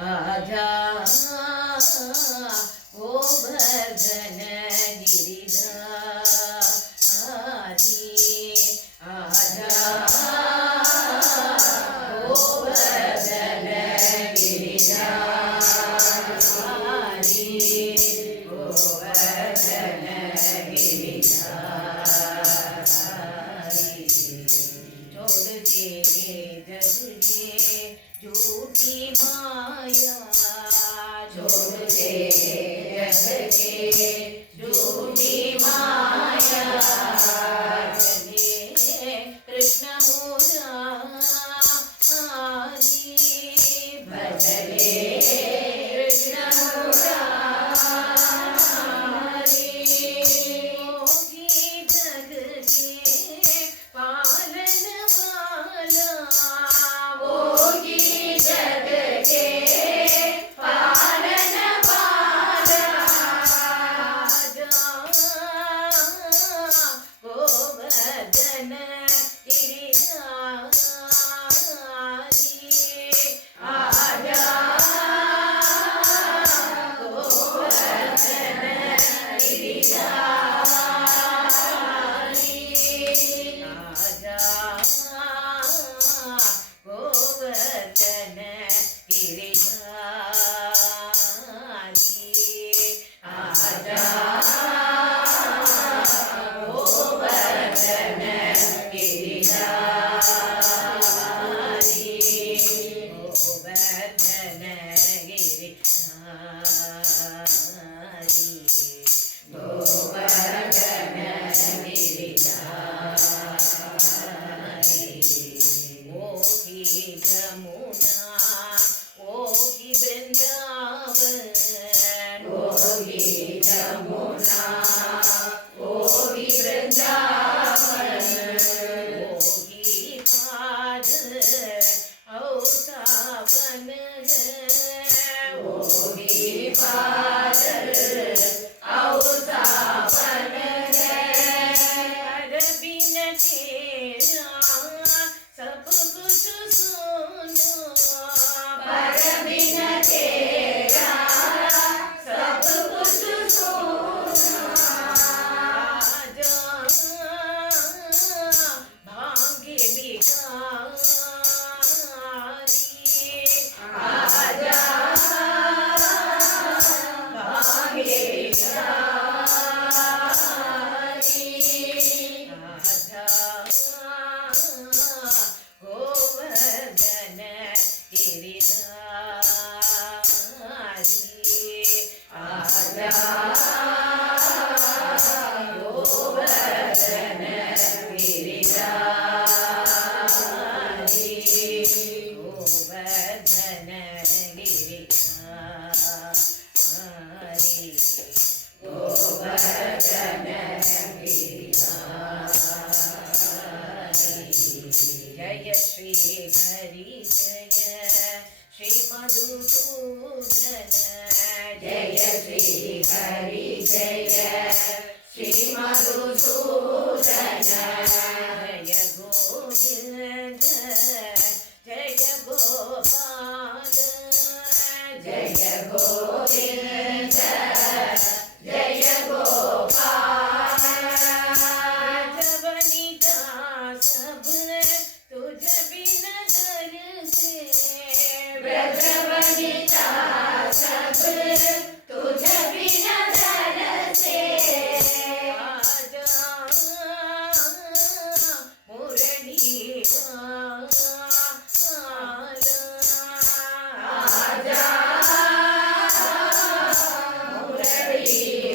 आजा गोवर्धन गिरिधारी आजा गोवर्धन गिरिधारी गोवर्धन गिरिधारी छोड़ तेरे जग के झूठी माया छोड़ तेरे जग के झूठी माया चले कृष्ण मुरारी भजले कृष्ण मुरारी मोही जग के पालन वाला मोही जग के पालन वाला गोवर्धन गिरिधारी आजा गोवर्धन गिरिधारी आजा गोवर्धन गिरिधारी आजा गोवर्धन गिरिधारी गोवर्धन गिरिधारी गोवर्धन गिरिधारी ओही जमुना ओही वृंदावन ओही जमुना ओही वृंदावन ओही पाद और सावन है ओही पाद और सावन है बिन तेरा सब कुछ सुनो पर बिन तेरा सब कुछ सुनो आजा भांगे बिहारी आजा भांगे बिहारी आजा गोवर्धन गिरिधारी आजा गोवर्धन गिरिधारी गोवर्धन गिरिधारी गोवर्धन गिरिधारी जय श्री हरि जय श्री मधुसूदन जय श्री हरि जय श्री मधुसूदन जय गोविंद जय गोपाल जय गोविंद जय गोपाल जवनिता सब तुझ बिन घर से ब्रजवनिता सब तुझ बिन घर से आजा मुरली आजा मुरली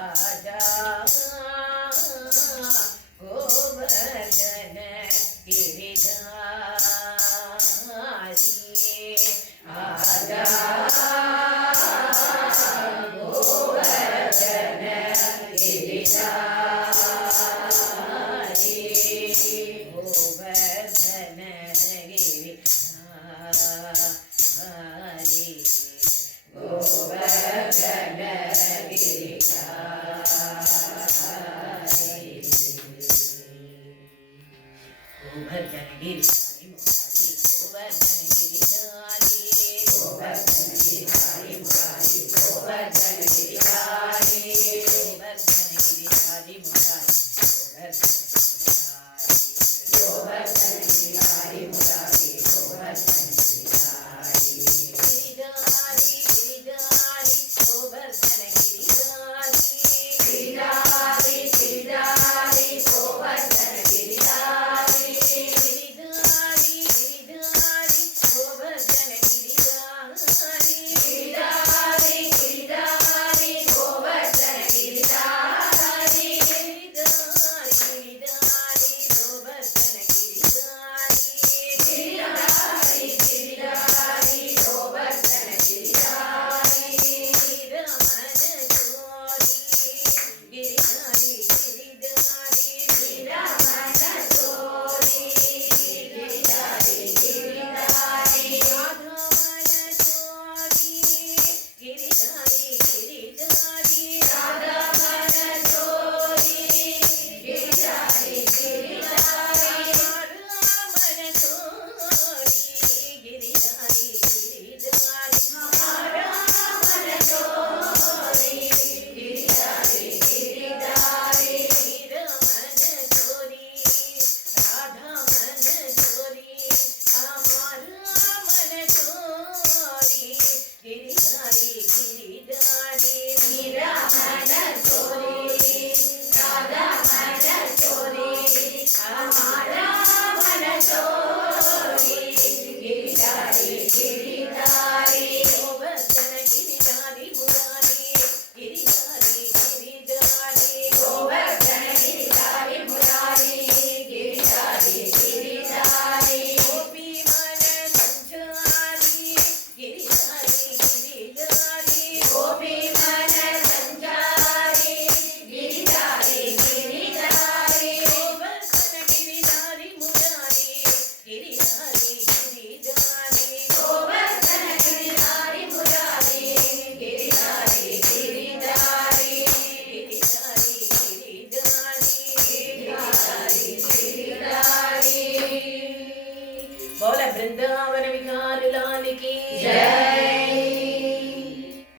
आजा गोवर्धन गिरिधारी ಗೋವರ್ಧನಗಿರಿ ಮುರಾರಿ ಗೋವರ್ಧನಗಿರಿ